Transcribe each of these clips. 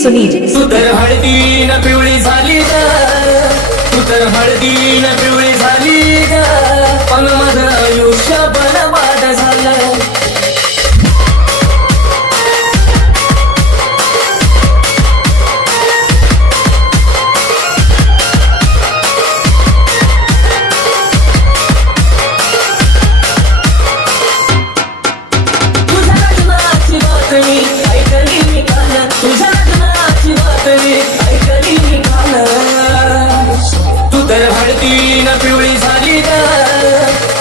सुनील तू तर हळदीन पिवळी झाली ग, तू तर हळदीन पिवळी झाली ग, पण माझं आयुष्य बरबाद झालं. तू तर हळदीन पिवळी झाली ग,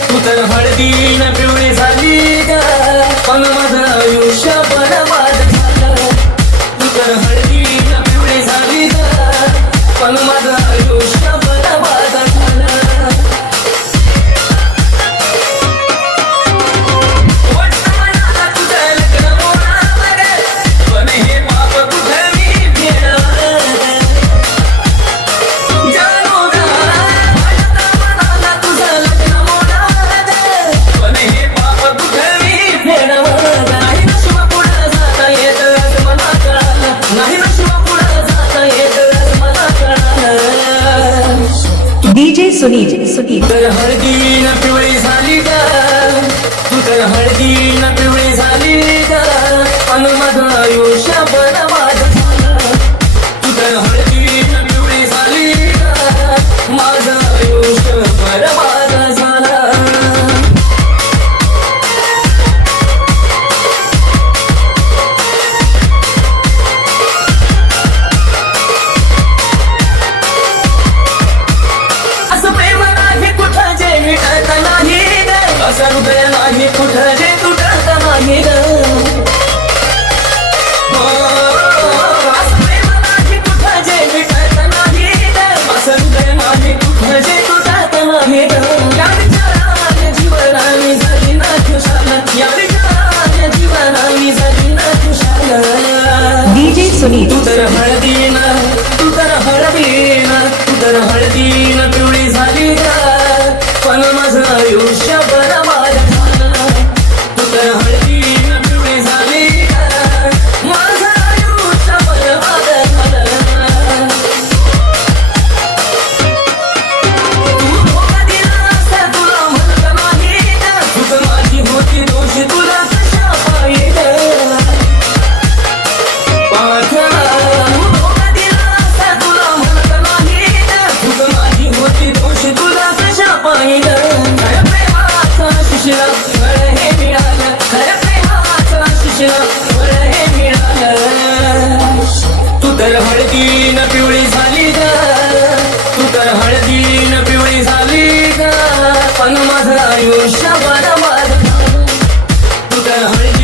तू तर हळदीन पिवळी झाली ग, पण माझं आयुष्य बरबाद झालं. तू तर हळदीन पिवळी झाली ग, पण माझं आयुष्य बरबाद झालं. डीजे सुनील सुनील तर हळदीन पिवळी झाली ग, तू तर हळदीन पिवळी झाली ग, पण माझं आयुष्य बरबाद झालं. तू तर हळदीन पिवळी झाली ग, माझं आयुष्य बरबाद झालं. असं हृदय नाही कुठं जे तुटत नाही ग, असं प्रेम नाही कुठं जे मिटत नाही ग, असं हृदय नाही कुठं जे तुटत नाही ग. या विचाराने जीवनाने झाली ना खुशाल, या विचाराने जीवनाने झाली ना खुशाल. डीजे सुनील तू तर हळदीन, तू तर हळदीन, तू तर हळदीन पिवळी झाली ग, पण माझं आयुष्य बरबाद झालं. तू तर हळदीन पिवळी झाली ग, माझं आयुष्य बरबाद झालं. तू धोका दिलास तुला म्हणलं नाही ग, चूक माझी होती दोष तुला कशा पाहिजे तू तर हळदीन पिवळी झाली ग, तू तर हळदीन पिवळी झाली ग, पण माझं आयुष्य बरबाद झालं. तू तर हळदी